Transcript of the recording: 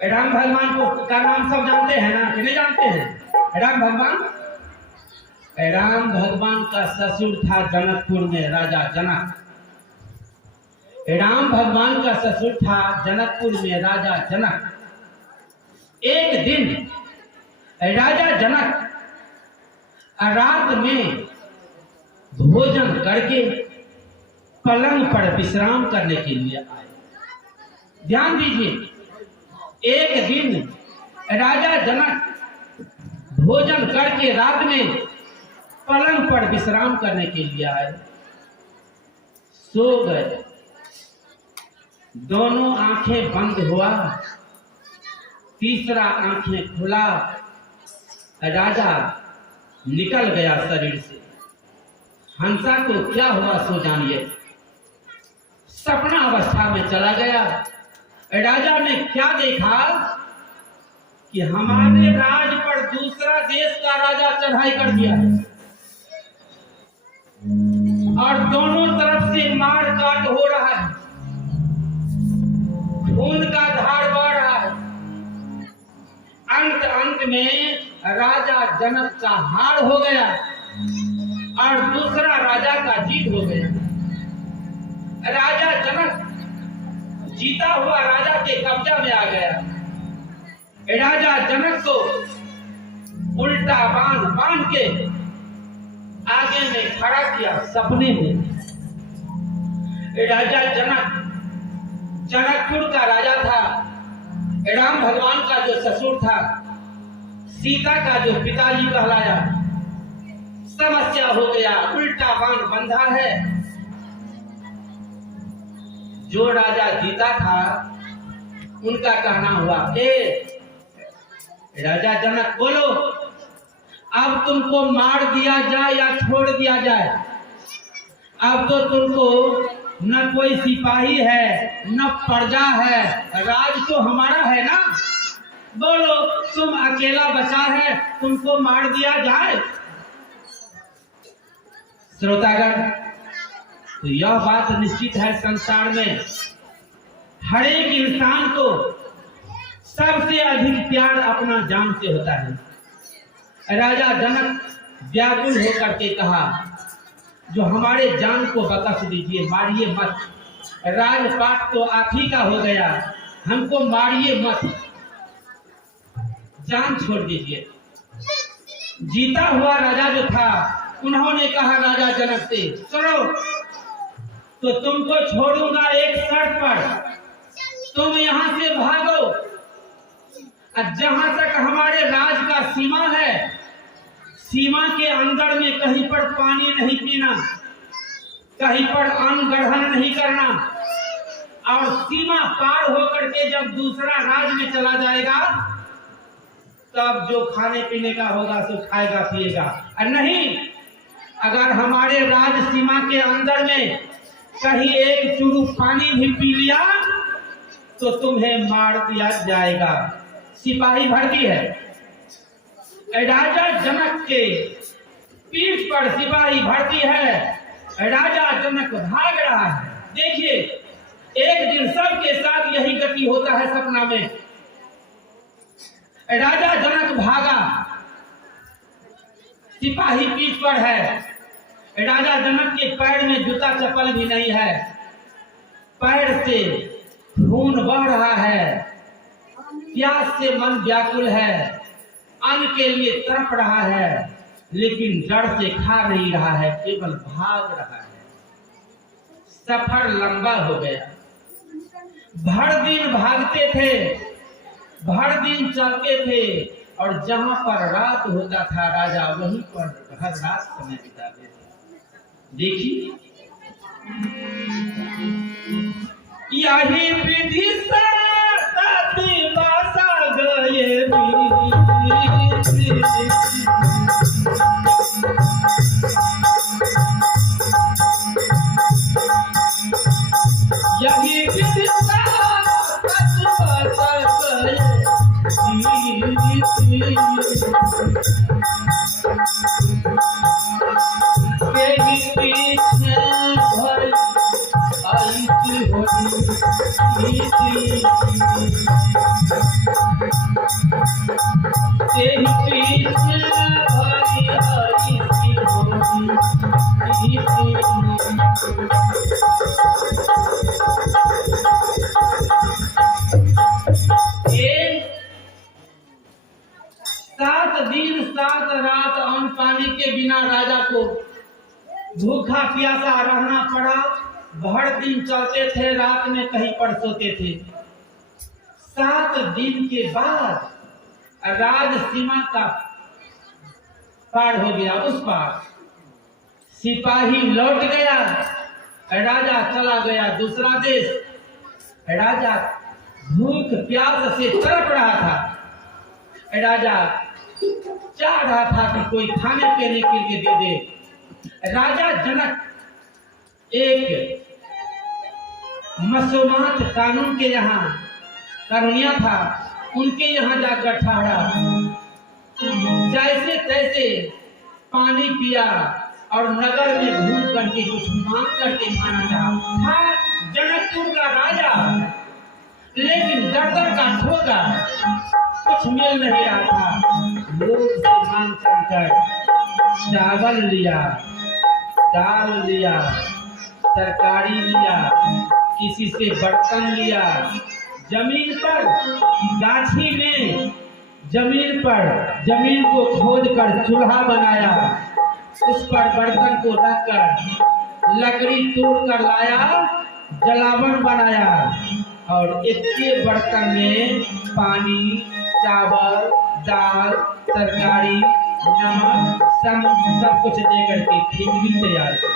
राम भगवान को का नाम सब जानते हैं ना कि नहीं जानते हैं? राम भगवान का ससुर था जनकपुर में राजा जनक। राम भगवान का ससुर था जनकपुर में राजा जनक। एक दिन राजा जनक रात में भोजन करके पलंग पर विश्राम करने के लिए आए। ध्यान दीजिए, एक दिन राजा जनक भोजन करके रात में पलंग पर विश्राम करने के लिए आए। सो गए, दोनों आंखें बंद हुआ, तीसरा आंखें खुला, राजा निकल गया शरीर से। हंसा को क्या हुआ सो जानिए। सपना अवस्था में चला गया। राजा ने क्या देखा कि हमारे राज पर दूसरा देश का राजा चढ़ाई कर दिया है और दोनों तरफ से मार काट हो रहा है, खून का धार बह रहा है। अंत में राजा जनक का हार हो गया और दूसरा राजा का जीत हो गया। राजा जनक जीता हुआ राजा के कब्जा में आ गया। राजा जनक को उल्टा बांध के आगे में खड़ा किया सपने में। राजा जनक जनकपुर का राजा था। राम भगवान का जो ससुर था, सीता का जो पिताजी कहलाया। समस्या हो गया, उल्टा बांध बंधा है। जो राजा जीता था उनका कहना हुआ, राजा जनक बोलो, अब तुमको मार दिया जाए या छोड़ दिया जाए? अब तो तुमको न कोई सिपाही है न प्रजा है, राज तो हमारा है ना। बोलो, तुम अकेला बचा है, तुमको मार दिया जाए? श्रोतागण, तो यह बात निश्चित है, संसार में हर एक इंसान को सबसे अधिक प्यार अपना जान से होता है। राजा जनक व्याकुल होकर के कहा, जो हमारे जान को बख्श दीजिए, मारिए मत। राजपाट तो आप ही का हो गया, हमको मारिए मत, जान छोड़ दीजिए। जीता हुआ राजा जो था, उन्होंने कहा राजा जनक से, सुनो, तो तुमको छोड़ूंगा एक शर्त पर, तुम यहाँ से भागो। जहां तक हमारे राज का सीमा है, सीमा के अंदर में कहीं पर पानी नहीं पीना, कहीं पर अन्न ग्रहण नहीं करना, और सीमा पार होकर के जब दूसरा राज में चला जाएगा तब जो खाने पीने का होगा सो खाएगा पिएगा। और नहीं, अगर हमारे राज सीमा के अंदर में कहीं एक चुरू पानी भी पी लिया तो तुम्हें मार दिया जाएगा। सिपाही भर्ती है। राजा जनक के पीठ पर सिपाही भर्ती है। राजा जनक भाग रहा है। देखिए, एक दिन सबके साथ यही गति होता है सपना में। राजा जनक भागा, सिपाही पीठ पर है। राजा जनक के पैर में जूता चप्पल भी नहीं है, पैर से खून बह रहा है, प्यास से मन व्याकुल है, अन्न के लिए तड़प रहा है, लेकिन डर से खा नहीं रहा है, केवल भाग रहा है। सफर लंबा हो गया, भर दिन भागते थे, भर दिन चलते थे, और जहां पर रात होता था राजा वहीं पर हर रात समय बिताते थे। देखिए, यही विधि से बासा गए, यही विधि से बासा गए, के बिना राजा को भूखा प्यासा रहना पड़ा। भर दिन चलते थे, रात में कहीं पर सोते थे। 7 दिन के बाद राज सीमा का पार हो गया। उस पार सिपाही लौट गया, राजा चला गया दूसरा देश। राजा भूख प्यास से तड़प रहा था। राजा चाह रहा था कि कोई खाने पीने के लिए दे दे। राजा जनक एक मसोमात कानून के यहाँ कानूनिया था, उनके यहाँ जाकर ठहरा। जैसे तैसे पानी पिया और नगर में घूम करके कुछ मांग करके खाना चाहा। जनकपुर का राजा, लेकिन दरदर का ठोगा, कुछ मिल नहीं रहा था। लोग से मांग कर चावल लिया, दाल लिया, तरकारी लिया, किसी से बर्तन लिया। जमीन पर गाछी में जमीन को खोद कर चूल्हा बनाया, उस पर बर्तन को रखकर लकड़ी तोड़ कर लाया, जलावन बनाया और एक बर्तन में पानी, चावल, दाल, तरकारी, नमक सब कुछ देकर के खीर भी तैयार कर।